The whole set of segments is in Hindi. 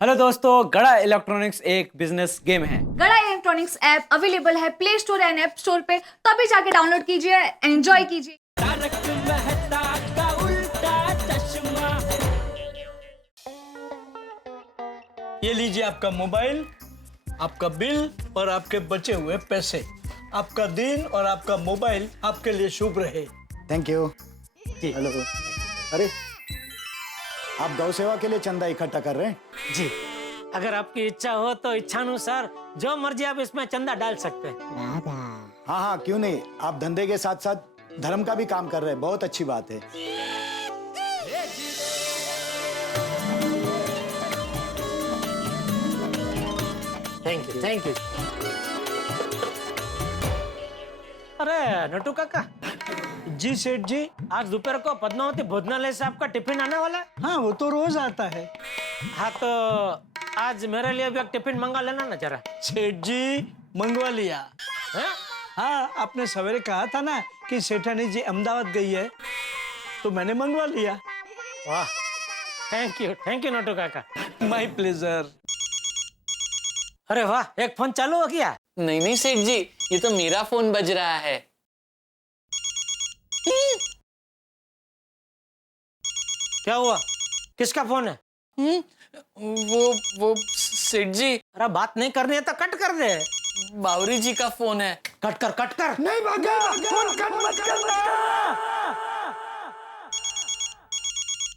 हेलो दोस्तों, गड़ा इलेक्ट्रॉनिक्स एक बिजनेस गेम है। गड़ा इलेक्ट्रॉनिक्स ऐप अवेलेबल है play store and app store पे, तभी जाके डाउनलोड कीजिए, एंजॉय कीजिए। ये लीजिए आपका मोबाइल, आपका बिल और आपके बचे हुए पैसे। आपका दिन और आपका मोबाइल आपके लिए शुभ रहे। Thank you. हेलो। अरे, आप गौ सेवा के लिए चंदा इकट्ठा कर रहे हैं? जी, अगर आपकी इच्छा हो तो इच्छानुसार जो मर्जी आप इसमें चंदा डाल सकते हैं। हाँ हाँ, क्यों नहीं। आप धंधे के साथ साथ धर्म का भी काम कर रहे हैं, बहुत अच्छी बात है। Thank you. अरे नटू काका, जी सेठ जी। आज दोपहर को पद्मावती भोजनालय से आपका टिफिन आने वाला है। हाँ, वो तो रोज आता है। हाँ तो आज मेरे लिए भी एक टिफिन मंगा लेना ना जरा। सेठ जी, मंगवा लिया। हैं? हाँ, आपने सवेरे कहा था ना कि सेठानी जी अहमदाबाद गई है, तो मैंने मंगवा लिया। वाह, थैंक यू नटू काका। My pleasure. अरे वाह, एक फोन चालू हो गया। नहीं सेठ जी, ये तो मेरा फोन बज रहा है। क्या हुआ? किसका फोन है? वो सेठ जी, अरे बात नहीं करनी है तो कट कर दे। बावरी जी का फोन है। कट कर। नहीं भागा, फोन कट मत करना।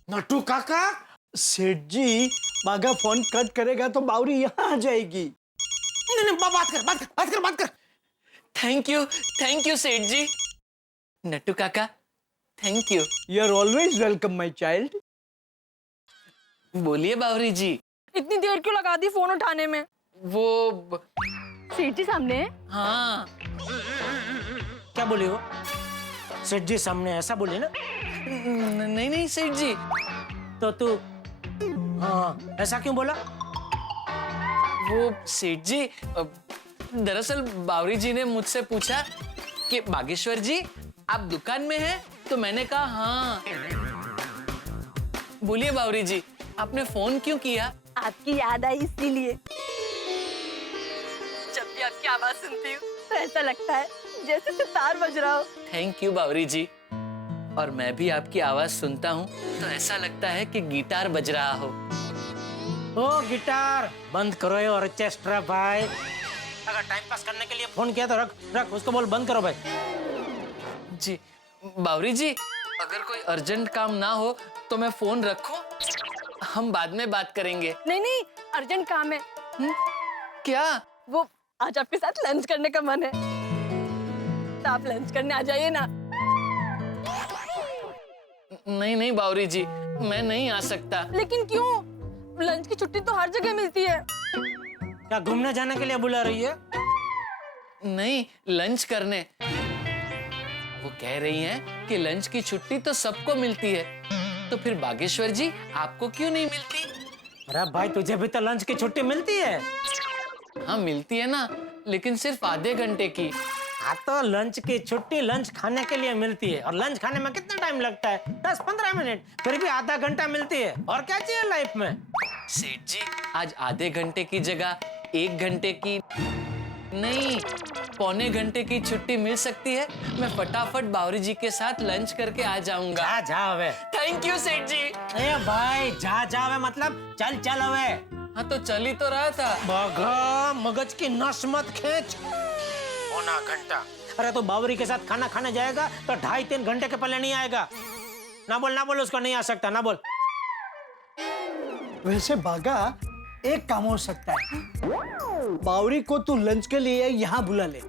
नटू काका, सेठ जी, बागा फोन कट करेगा तो बावरी यहाँ आ जाएगी। नहीं, बात कर। थैंक यू सेठ जी। नट्टू काका, thank you. You are always welcome my child. बोलिए बावरी जी। इतनी देर क्यों लगा दी फोन उठाने में? वो सेठ जी सामने है? हाँ, क्या बोली वो? सेठ जी सामने ऐसा बोली ना? नहीं सेठ जी। तो तू हाँ ऐसा क्यों बोला? वो सेठ जी, दरअसल बावरी जी ने मुझसे पूछा कि बागेश्वर जी आप दुकान में हैं, तो मैंने कहा हाँ। बोलिए बावरी जी, आपने फोन क्यों किया? आपकी याद आई इसीलिए। जब भी आपकी आवाज सुनती हूँ तो ऐसा लगता है जैसे सितार बज रहा हो। थैंक यू बावरी जी। और मैं भी आपकी आवाज सुनता हूँ तो ऐसा लगता है कि गिटार बज रहा हो। ओ गिटार बंद करो ये ऑर्केस्ट्रा भाई। अगर टाइम पास करने के लिए फोन किया तो रख उसको बोल बंद करो भाई। जी बावरी जी, अगर कोई अर्जेंट काम ना हो तो मैं फोन रखूं? हम बाद में बात करेंगे। नहीं, अर्जेंट काम है। क्या? वो आज आपके साथ लंच करने का मन है, तो आप लंच करने आ जाइए ना। नहीं बावरी जी, मैं नहीं आ सकता। लेकिन क्यों? लंच की छुट्टी तो हर जगह मिलती है। क्या घूमने जाने के लिए बुला रही है? नहीं, लंच करने। वो कह रही हैं कि लंच की छुट्टी तो सबको मिलती है, तो फिर बागेश्वर जी आपको क्यों नहीं मिलती? अरे भाई, तुझे भी तो लंच की छुट्टी मिलती है। हाँ मिलती है ना, लेकिन सिर्फ आधे घंटे की। हाँ तो लंच की छुट्टी लंच खाने के लिए मिलती है, और लंच खाने में कितना टाइम लगता है? 10-15 मिनट, फिर भी आधा घंटा मिलती है। और क्या चाहिए लाइफ में? सेठ जी, आज आधे घंटे की जगह 1 घंटे की नहीं, पौने घंटे की छुट्टी मिल सकती है। मैं फटाफट बावरी जी के साथ लंच करके आ जाऊंगा। जा वे। थैंक यू सेठ जी। ए भाई, जा वे मतलब चल वे। हाँ तो चल ही तो रहा था। बगा, मगज की नस मत खींच। पौना घंटा? अरे तो बावरी के साथ खाना खाने जाएगा तो 2.5-3 घंटे के पहले नहीं आएगा। ना बोल उसको नहीं आ सकता, ना बोल। वैसे बागा, एक काम हो सकता है। बावरी को तू लंच के लिए यहाँ बुला ले।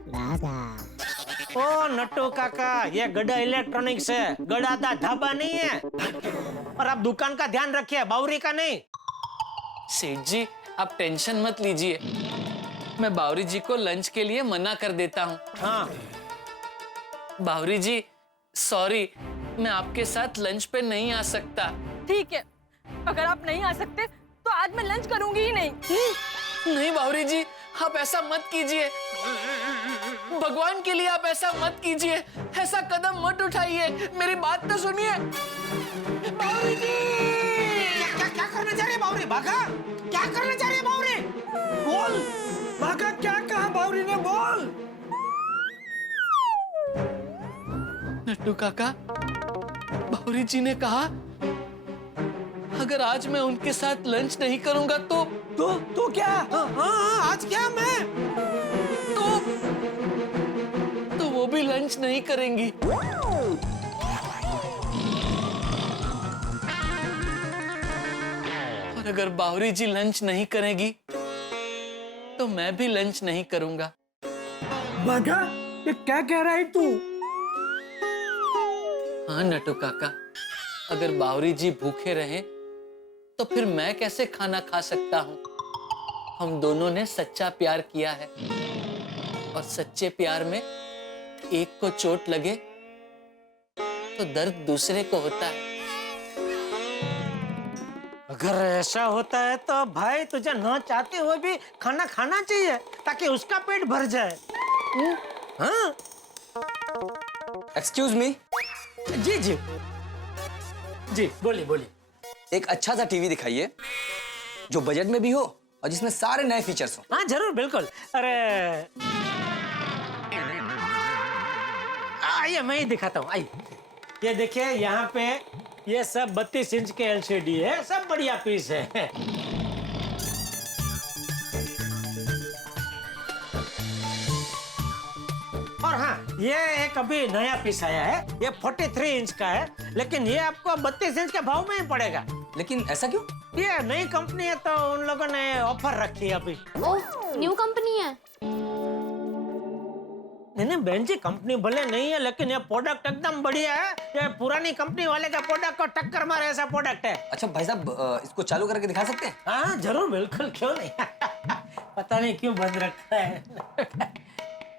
ओ नट्टू काका, ये गड़ा इलेक्ट्रॉनिक्स है, गड़ा दा ढाबा नहीं है। और आप दुकान का ध्यान रखिए, बावरी का नहीं। सेठ जी, आप टेंशन मत लीजिए, मैं बावरी जी को लंच के लिए मना कर देता हूँ। हाँ बावरी जी, सॉरी, मैं आपके साथ लंच पे नहीं आ सकता। ठीक है, अगर आप नहीं आ सकते तो आज मैं लंच करूंगी ही नहीं। नहीं बावरी जी, आप ऐसा मत कीजिए। भगवान के लिए आप ऐसा मत कीजिए, ऐसा कदम मत उठाइए, मेरी बात तो सुनिए। बावरी जी! क्या करने जा रही है बावरी? भागा, क्या करने जा रही है बावरी? बोल भागा, क्या कहा बावरी ने? बोल। नट्टू काका, बावरी जी ने कहा अगर आज मैं उनके साथ लंच नहीं करूंगा तो क्या? हाँ, आज क्या मैं? तो वो भी लंच नहीं करेंगी। और अगर बावरी जी लंच नहीं करेगी तो मैं भी लंच नहीं करूंगा। भागा, ये क्या कह रहा है तू? हाँ नट्टू काका, अगर बावरी जी भूखे रहे तो फिर मैं कैसे खाना खा सकता हूँ? हम दोनों ने सच्चा प्यार किया है और सच्चे प्यार में एक को चोट लगे तो दर्द दूसरे को होता है। अगर ऐसा होता है तो भाई तुझे न चाहते हुए भी खाना खाना चाहिए ताकि उसका पेट भर जाए। हाँ एक्सक्यूज मी, जी जी जी, बोलिए बोलिए। एक अच्छा सा टीवी दिखाइए जो बजट में भी हो और जिसमें सारे नए फीचर्स हो। हाँ जरूर, बिल्कुल। अरे आइए मैं ही दिखाता हूँ, आइए। ये देखिए यहाँ पे ये सब 32 इंच के एलसीडी है, सब बढ़िया पीस है। और हाँ, ये एक अभी नया पीस आया है, ये 43 इंच का है, लेकिन ये आपको 32 इंच के भाव में ही पड़ेगा। लेकिन ऐसा क्यों? ये नई कंपनी है तो उन लोगों ने ऑफर रखी है अभी। ओह, न्यू कंपनी है। नहीं बहन जी, कंपनी भले नहीं है लेकिन ये प्रोडक्ट एकदम बढ़िया है। ये पुरानी कंपनी वाले का प्रोडक्ट को टक्कर मारे ऐसा प्रोडक्ट है। अच्छा भाई साहब, इसको चालू करके दिखा सकते हैं? हाँ जरूर, बिल्कुल, क्यों नहीं। पता नहीं क्यों बंद रखा है।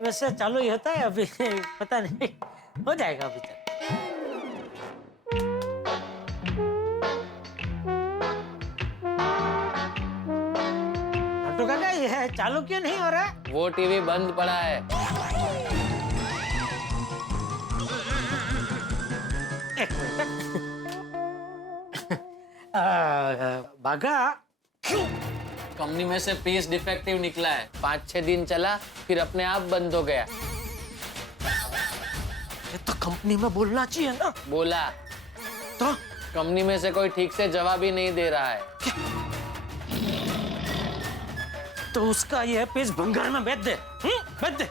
वैसे चालू ही होता है अभी, पता नहीं, हो जाएगा अभी तक। तो काका ये चालू क्यों नहीं हो रहा? वो टीवी बंद पड़ा है। एक मिनट। बागा, कंपनी में से पीस डिफेक्टिव निकला है, 5-6 दिन चला फिर अपने आप बंद हो गया। ये तो कंपनी में बोलना चाहिए ना। बोला तो कंपनी में से कोई ठीक से जवाब ही नहीं दे रहा है। तो उसका ये पीस भंगार में बेच दे, बेच दे।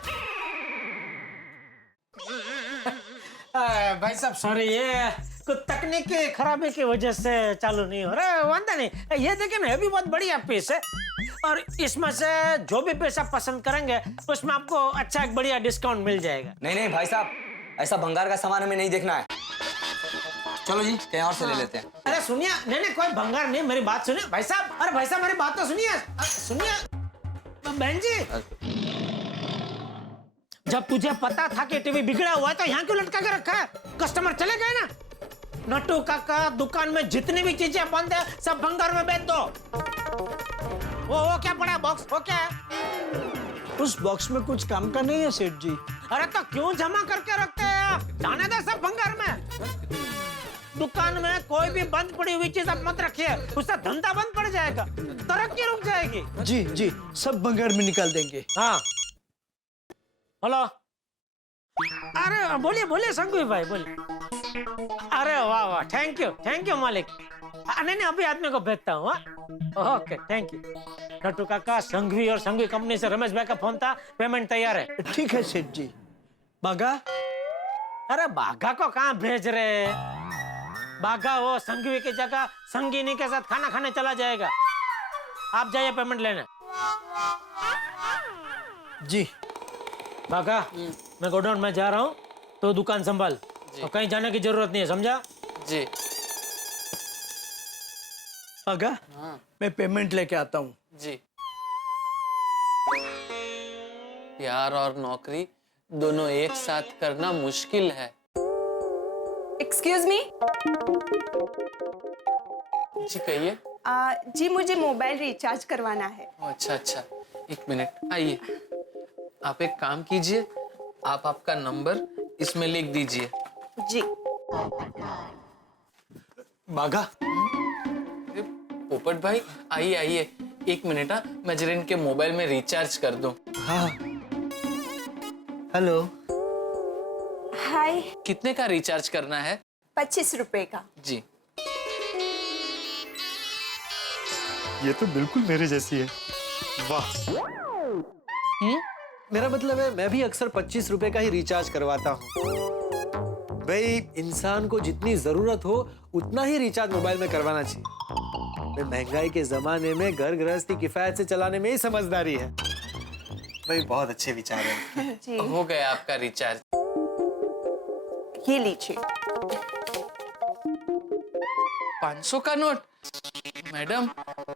भाई साहब सॉरी, ये कुछ तकनीकी खराबी की वजह से चालू नहीं हो रहा। वांदा नहीं, ये देखिए ना, ये भी बहुत बढ़िया पीस है और इसमें से जो भी पीस आप पसंद करेंगे उसमें आपको अच्छा एक बढ़िया डिस्काउंट मिल जाएगा। नहीं भाई साहब, ऐसा भंगार का सामान हमें नहीं देखना है। चलो जी, कहीं और से ले लेते हैं। अरे सुनिए, नहीं कोई भंगार नहीं, मेरी बात सुनिए भाई साहब। अरे भाई साहब मेरी बात तो सुनिए, सुनिए बहन जी। जब तुझे पता था कि टीवी बिगड़ा हुआ है तो यहाँ क्यों लटका के रखा है? कस्टमर चले गए ना। नट्टू काका, दुकान में जितनी भी चीजें बंद है सब भंगार में बेच दो। वो क्या पड़ा बॉक्स, वो क्या है? उस बॉक्स में कुछ काम का नहीं है सेठ जी। अरे तो क्यों जमा करके रखते हैं आप? जाने दो सब भंगार में। दुकान में कोई भी बंद पड़ी हुई चीज आप मत रखिए, उससे धंधा बंद पड़ जाएगा, तरक्की रुक जाएगी। जी जी, सब भंगार में निकाल देंगे। हाँ हेलो, अरे बोलिए बोलिए संघवी भाई, बोलिए। अरे वाह, थैंक यू मालिक। नहीं अभी आदमी को भेजता हूँ। Okay, thank you. नट्टू काका, संघवी और संघवी कंपनी से रमेश भाई का फोन था, पेमेंट तैयार है। ठीक है सेठ जी। बागा, अरे बाघा को कहाँ भेज रहे? बाघा वो संघवी की जगह संगीनी के साथ खाना खाने चला जाएगा। आप जाइए पेमेंट लेने। जी बाघा, मैं गोडाउन में जा रहा हूँ तो दुकान संभाल, तो कहीं जाने की जरूरत नहीं है, समझा? जी। बागा, हाँ मैं पेमेंट लेके आता हूँ। जी। प्यार और नौकरी दोनों एक साथ करना मुश्किल है। Excuse me. जी कहिए। जी मुझे मोबाइल रिचार्ज करवाना है। अच्छा, एक मिनट, आइए। आप एक काम कीजिए, आप आपका नंबर इसमें लिख दीजिए। जी। बागा, पोपट भाई आइए आइए, 1 मिनट। हाँ, मैं जरा इनके मोबाइल में रिचार्ज कर दूं। हाँ हेलो। हाय। कितने का रिचार्ज करना है? 25 रुपए का। जी। ये तो बिल्कुल मेरे जैसी है। वाह। मेरा मतलब है मैं भी अक्सर 25 रुपए का ही रिचार्ज करवाता हूँ। भाई इंसान को जितनी जरूरत हो उतना ही रिचार्ज मोबाइल में करवाना चाहिए। महंगाई के जमाने में घर गृहस्थी किफायत से चलाने में ही समझदारी है। भाई बहुत अच्छे विचार हैं। जी हो गया आपका रिचार्ज। ये लीजिए। 500 का नोट? मैडम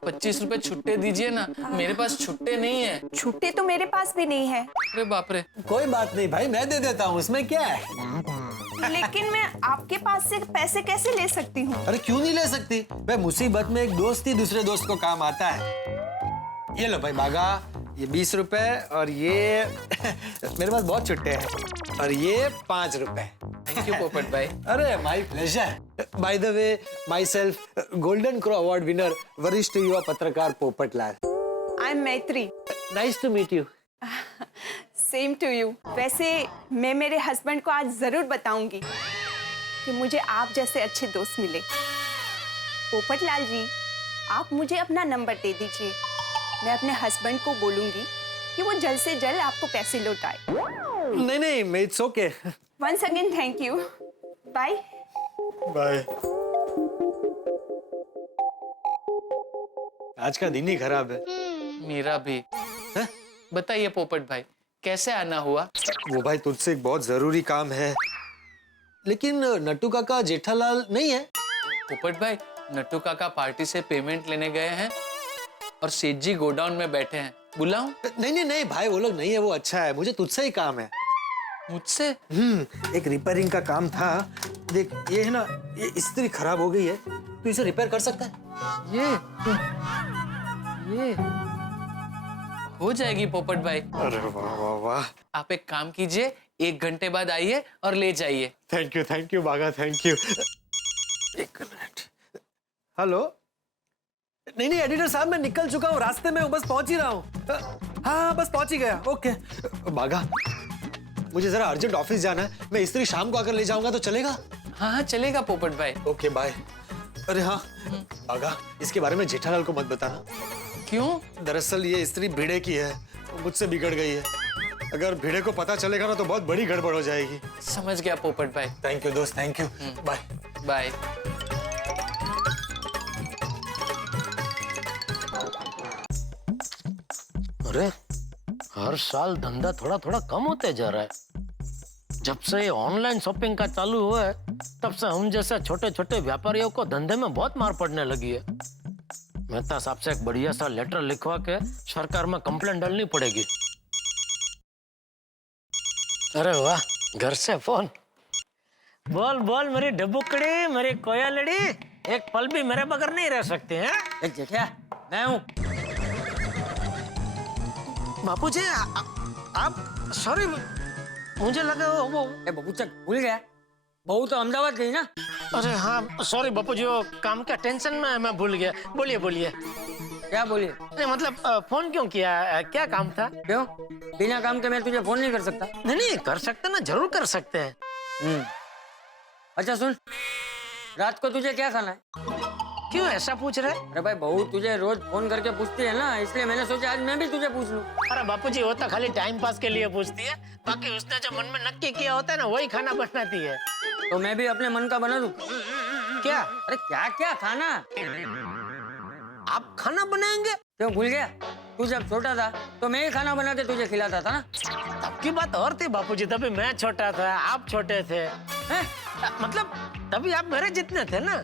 25 रुपए छुट्टे दीजिए ना, मेरे पास छुट्टे नहीं है। छुट्टे तो मेरे पास भी नहीं है। अरे बाप रे। कोई बात नहीं भाई, मैं दे देता हूँ, उसमें क्या है। लेकिन मैं आपके पास से पैसे कैसे ले सकती हूँ? अरे क्यों नहीं ले सकती? भाई मुसीबत में एक दोस्त ही दूसरे दोस्त को काम आता है। ये लो भाई बागा, ये 20 रुपए और ये मेरे पास बहुत छुट्टे हैं और ये 5 रुपए। थैंक यू पोपट भाई। अरे my pleasure. By the way myself golden crow award winner वरिष्ठ युवा पत्रकार Popat Lal. I am Maitri. Nice to meet you. Same to you. वैसे मैं मेरे हस्बैंड को आज जरूर बताऊंगी कि मुझे आप जैसे अच्छे दोस्त मिले। पोपट लाल जी, आप मुझे अपना नंबर दे दीजिए। मैं अपने हस्बैंड को बोलूंगी कि वो जल्द से जल्द आपको पैसे लौटाए। नहीं मैं it's okay. Once again thank you. Bye bye. आज का दिन ही खराब है। मेरा भी। बताइए पोपट भाई, कैसे आना हुआ? वो भाई तुझसे एक बहुत जरूरी काम है, लेकिन नट्टू काका जेठालाल नहीं है। पोपट भाई, नट्टू काका पार्टी से पेमेंट लेने गए हैं और सेठ जी गोडाउन में बैठे हैं। बुलाऊं? नहीं भाई, वो लोग नहीं है, वो अच्छा है। मुझे तुझसे ही काम है। मुझसे? एक रिपेयरिंग का काम था। देख ये है ना, ये इस्त्री खराब हो गई है, तो इसे रिपेयर कर सकता है? ये हो जाएगी पोपट भाई। अरे वाह वाह वाह। आप एक काम कीजिए, 1 घंटे बाद आइए और ले जाइए। थैंक यू बागा, थैंक यू। 1 मिनट। हेलो। नहीं एडिटर साहब, मैं निकल चुका हूँ, रास्ते में हूँ, बस पहुंच ही रहा हूँ। हाँ बस पहुंच ही गया। ओके बागा, मुझे जरा अर्जेंट ऑफिस जाना है, मैं इस्त्री शाम को आकर ले जाऊंगा तो चलेगा? हाँ चलेगा पोपट भाई। Okay bye. अरे हाँ बागा, इसके बारे में जेठालाल को मत बताना। क्यों? दरअसल ये स्त्री भिड़े की है, मुझसे बिगड़ गई है। अगर भिड़े को पता चलेगा ना तो बहुत बड़ी गड़बड़ हो जाएगी। समझ गया पोपट भाई। थैंक यू दोस्त, थैंक यू। Bye bye. अरे हर साल धंधा थोड़ा थोड़ा कम होते जा रहा है। जब से ऑनलाइन शॉपिंग का चालू हुआ है तब से हम जैसे छोटे छोटे व्यापारियों को धंधे में बहुत मार पड़ने लगी है। मेहता साहब से एक बढ़िया सा लेटर लिखवा के सरकार में कंप्लेंट डालनी पड़ेगी। अरे वाह, घर से फोन। बोल बोल मेरी डब्बुकड़ी, मेरी कोयलड़ी, एक पल भी मेरे बगैर नहीं रह सकते हैं। जेठिया, मैं हूँ। बापूजी आप सॉरी, मुझे लगा वो बबू चक भूल गया, बहू तो अहमदाबाद गई ना। अरे हाँ सॉरी बापूजी, वो काम का टेंशन में मैं भूल गया। बोलिए बोलिए। क्या बोलिए? नहीं मतलब फोन क्यों किया, क्या काम था? क्यों? बिना काम के मैं तुझे फोन नहीं कर सकता। नहीं कर सकते ना, जरूर कर सकते हैं। अच्छा सुन, रात को तुझे क्या खाना है? क्यों ऐसा पूछ रहे? अरे भाई बहू तुझे रोज फोन करके पूछती है ना, इसलिए मैंने सोचा आज मैं भी तुझे पूछ लूं। अरे बापूजी वो तो खाली टाइम पास के लिए पूछती है, बाकी उसने जो मन में नक्की किया होता है ना वही खाना बनाती है। तो मैं भी अपने मन का बना दूं? क्या? अरे क्या क्या खाना? आप खाना बनाएंगे? क्यों भूल गया? तू जब छोटा था तो मैं ही खाना बना के तुझे खिलाता था ना। तब की बात और थी बापूजी, तभी मैं छोटा था, आप छोटे थे। मतलब तभी आप मेरे जितने थे ना।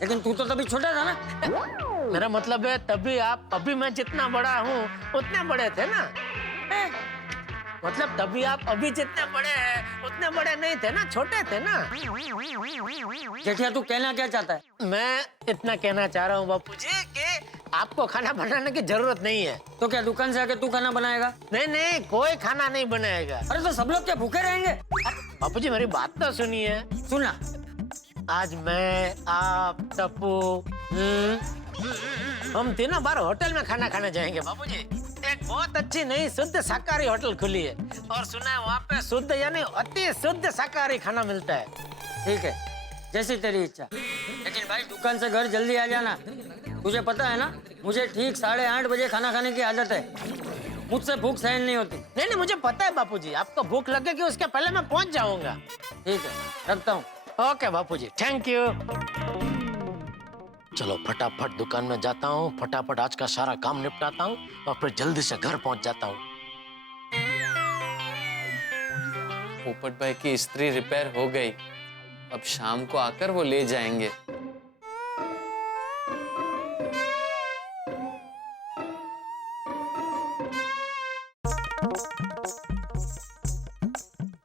लेकिन तू तो तभी छोटा था ना। मेरा मतलब है तभी आप, अभी मैं जितना बड़ा हूँ उतने बड़े थे ना। मतलब तभी आप अभी जितने बड़े हैं उतने बड़े नहीं थे ना, छोटे थे ना। जेठिया तू कहना क्या चाहता है? मैं इतना कहना चाह रहा हूँ बापूजी कि आपको खाना बनाने की जरूरत नहीं है। तो क्या दुकान से आके तू खाना बनाएगा? नहीं कोई खाना नहीं बनाएगा। अरे तो सब लोग क्या भूखे रहेंगे? बापूजी मेरी बात तो सुनिए। सुना। आज मैं, आप, टप्पू, हम तीनों बार होटल में खाना खाने जाएंगे बाबूजी। एक बहुत अच्छी नई शुद्ध शाकाहारी होटल खुली है और सुना है वहाँ पे शुद्ध यानी अति शुद्ध शाकाहारी खाना मिलता है। ठीक है, जैसी तेरी इच्छा, लेकिन भाई दुकान से घर जल्दी आ जाना। तुझे पता है ना, मुझे ठीक 8:30 बजे खाना खाने की आदत है। मुझसे भूख सहन नहीं होती। नहीं, मुझे पता है बापूजी, आपको भूख लगेगी उसके पहले मैं पहुंच जाऊंगा। ठीक है, रखता हूँ। Okay Bapuji, thank you. चलो फटाफट दुकान में जाता हूँ, फटाफट आज का सारा काम निपटाता हूँ और फिर जल्दी से घर पहुंच जाता हूँ। पोपट भाई की इस्त्री रिपेयर हो गई, अब शाम को आकर वो ले जाएंगे।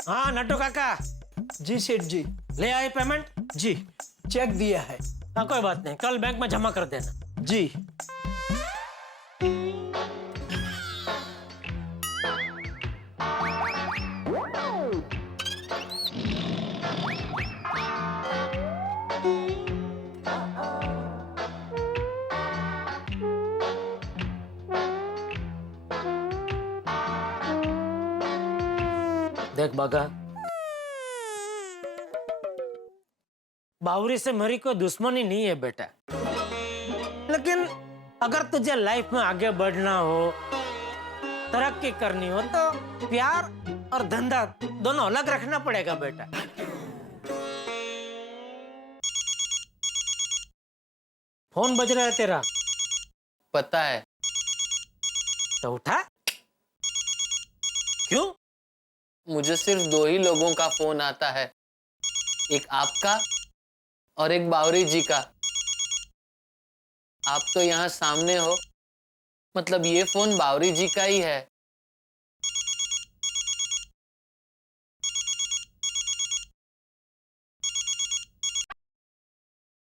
हाँ नट्टू काका, जी सेठ जी। ले आए पेमेंट? जी चेक दिया है। हाँ कोई बात नहीं, कल बैंक में जमा कर देना। जी। देख बागा, बावरी से मेरी कोई दुश्मनी नहीं है बेटा, लेकिन अगर तुझे लाइफ में आगे बढ़ना हो, तरक्की करनी हो, तो प्यार और धंधा दोनों अलग रखना पड़ेगा बेटा। फोन बज रहा है तेरा? पता है। तो उठा। क्यों? मुझे सिर्फ 2 ही लोगों का फोन आता है, एक आपका और एक बावरी जी का। आप तो यहाँ सामने हो, मतलब ये फोन बावरी जी का ही है।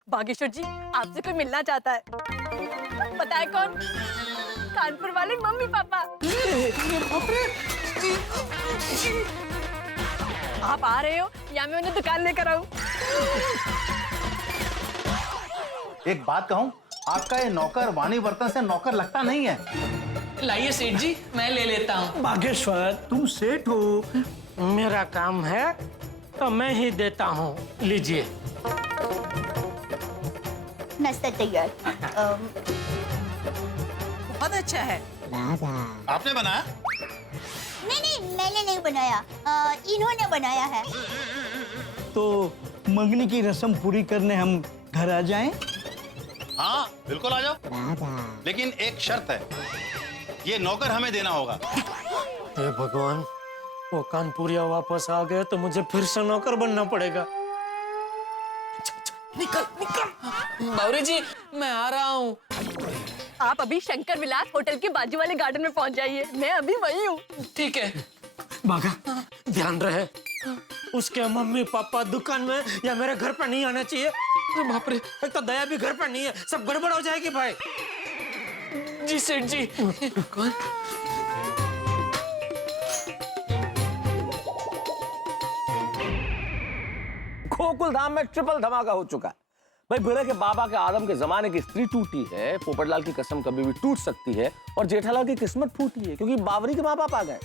बागेश्वर जी, आपसे कोई मिलना चाहता है। पता है कौन? कानपुर वाले मम्मी पापा। आप आ रहे हो या मैं उन्हें दुकान लेकर आऊं? एक बात कहूं, आपका ये नौकर वाणी बर्तन से नौकर लगता नहीं है। लाइए सेठ जी, मैं ले लेता हूँ। बागेश्वर, तुम सेठ हो। मेरा काम है तो मैं ही देता हूँ, लीजिए। नाश्ता तैयार। बहुत अच्छा है। आपने बनाया? नहीं, मैंने नहीं बनाया, इन्होंने बनाया है। तो मंगनी की रस्म पूरी करने हम घर आ जाएं? हाँ बिल्कुल आ जाओ, लेकिन एक शर्त है, ये नौकर हमें देना होगा। हे भगवान, वो कानपुरिया वापस आ गए तो मुझे फिर से नौकर बनना पड़ेगा। निकल निकल। बावरी जी, मैं आ रहा हूँ। आप अभी शंकर विलास होटल के बाजू वाले गार्डन में पहुंच जाइए, मैं अभी वही हूँ। ठीक है। बागा, ध्यान रहे, उसके मम्मी पापा दुकान में या मेरे घर पर नहीं आना चाहिए। बाप रे, एक तो दया भी घर पर नहीं है, सब गड़बड़ हो जाएगी भाई। जी सेठ जी। कौन? गोकुल धाम में ट्रिपल धमाका हो चुका है भाई। बिरह के बाबा के आदम के जमाने की स्त्री टूटी है, पोपटलाल की कसम कभी भी टूट सकती है, और जेठालाल की किस्मत फूटी है क्योंकि बावरी के माँ बाप आ गए।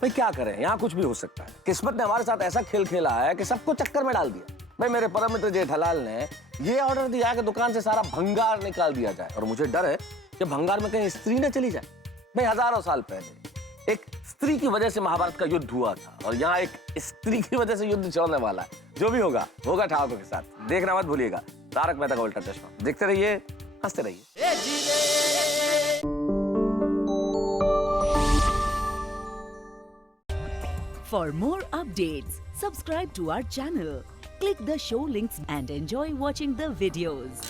भाई क्या करें, यहाँ कुछ भी हो सकता है। किस्मत ने हमारे साथ ऐसा खेल खेला है कि सबको चक्कर में डाल दिया। भाई मेरे परम मित्र जेठालाल ने ये ऑर्डर दिया कि दुकान से सारा भंगार निकाल दिया जाए, और मुझे डर है कि भंगार में कहीं स्त्री न चली जाए। भाई हजारों साल पहले एक स्त्री की वजह से महाभारत का युद्ध हुआ था, और यहाँ एक स्त्री की वजह से युद्ध चलने वाला है। जो भी होगा होगा ठाकुर के साथ। देखना मत भूलिएगा तारक मेहता का उल्टा चश्मा। देखते रहिए, हंसते रहिए। For more updates, subscribe to our channel, click the show links and enjoy watching the videos.